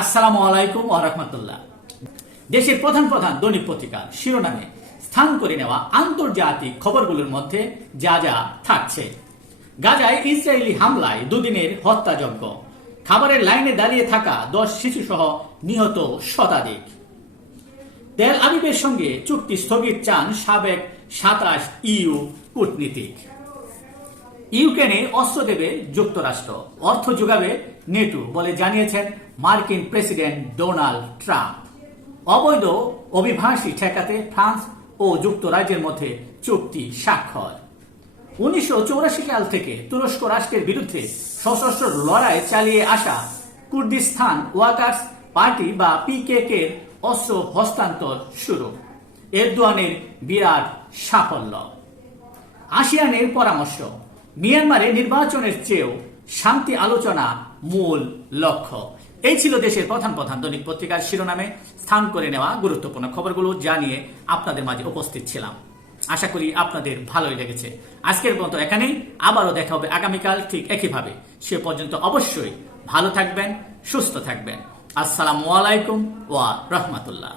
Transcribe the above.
আসসালামু আলাইকুম ওয়া রাহমাতুল্লাহ। দেশের প্রধান প্রধান দৈনিক পত্রিকার শিরোনামে স্থান করে নেওয়া আন্তর্জাতিক খবরগুলোর মধ্যে যা যা থাকছে: গাজায় ইসরায়েলি হামলায় দুদিনের হত্যাযজ্ঞ, খাবারের লাইনে দাঁড়িয়ে থাকা 10 শিশু সহ নিহত শতাধিক, তেল আবিবের সঙ্গে চুক্তি স্থগিত চান সাবেক 27 ইইউ কূটনীতিক, ইউক্রেনে অস্ত্র দেবে যুক্তরাষ্ট্র, অর্থ যোগাবে নেটো বলে জানিয়েছেন মার্কিন প্রেসিডেন্ট ডোনাল্ড ট্রাম্প, অবৈধ অভিবাসী ঠেকাতে ফ্রান্স ও যুক্তরাজ্যের মধ্যে চুক্তি স্বাক্ষর, 1984 সাল থেকে তুরস্ক রাষ্ট্রের বিরুদ্ধে সশস্ত্র লড়াই চালিয়ে আসা কুর্দিস্তান ওয়ার্কার্স পার্টি বা পিকেকে অস্ত্র হস্তান্তর শুরু, এরদোয়ানের বিরাট সাফল্য, আসিয়ানের পরামর্শ, মিয়ানমারে নির্বাচনের চেয়েও শান্তি আলোচনা মূল লক্ষ্য। এই ছিল দেশের প্রধান প্রধান দৈনিক পত্রিকার শিরোনামে স্থান করে নেওয়া গুরুত্বপূর্ণ খবরগুলো জানিয়ে আপনাদের মাঝে উপস্থিত ছিলাম। আশা করি আপনাদের ভালোই লেগেছে। আজকের মতো এখানেই, আবারও দেখা হবে আগামীকাল ঠিক একইভাবে। সে পর্যন্ত অবশ্যই ভালো থাকবেন, সুস্থ থাকবেন। আসসালামু আলাইকুম ওয়া রাহমাতুল্লাহ।